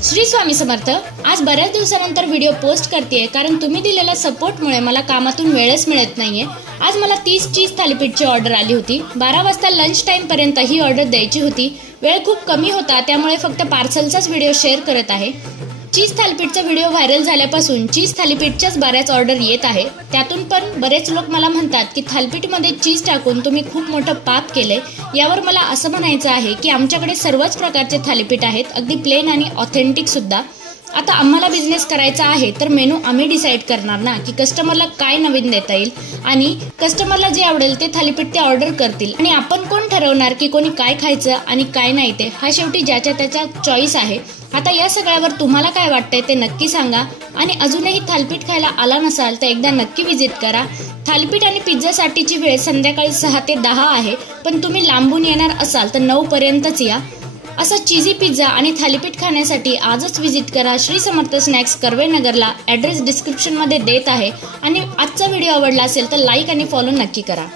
श्री स्वामी समर्थ। आज बऱ्याच दिवसानंतर व्हिडिओ पोस्ट करतेय कारण तुम्ही दिलेल्या सपोर्टमुळे मला कामातून वेळच मिळत नाहीये। आज मला 30 चीज थालीपीठची ऑर्डर आली होती। 12 वाजता लंच टाइम पर्यंत ही ऑर्डर द्यायची होती। वेळ खूप कमी होता त्यामुळे फक्त पार्सलचाच व्हिडिओ शेअर करत आहे। चीज थालीपीठचा व्हिडिओ व्हायरल झाल्यापासून चीज थालीपीठच्याच बऱ्याच ऑर्डर येत आहे। त्यातून पण बरेच लोक मला म्हणतात की थालीपीठमध्ये चीज टाकून तुम्ही खूप मोठं पाप केले। यावर मला असं म्हणायचं आहे की आमच्याकडे सर्वच प्रकारचे थालीपीठ आहेत, अगदी प्लेन आणि ऑथेंटिक सुद्धा। आता आम्हाला बिझनेस करायचा आहे तर मेनू आम्ही डिसाईड करणार ना की कस्टमरला काय नवीन देता येईल आणि कस्टमरला जे आवडेल ते थालीपीठ ते ऑर्डर करतील आणि आपण कोण ठरवणार की कोणी काय खायचं आणि काय नाही ते हा शेवटी ज्याच्या त्याचा चॉईस आहे। आता या सगळ्यावर तुम्हाला काय वाटतंय ते नक्की सांगा आणि अजूनही थालीपीठ खायला आला नसाल तर एकदा नक्की विजिट करा। थालीपीठ आणि पिझ्झासाठीची वेळ संध्याकाळी 6 ते 10 आहे, पण तुम्ही लांबून येणार असाल तर 9 पर्यंतच या। असा चीजी पिझ्झा आणि थालीपीठ खाण्यासाठी आजच विजिट करा श्री समर्थ स्नॅक्स कर्वेनगरला। ॲड्रेस डिस्क्रिप्शनमध्ये देत आहे आणि आजचा व्हिडिओ आवडला असेल तर लाईक आणि फॉलो नक्की करा।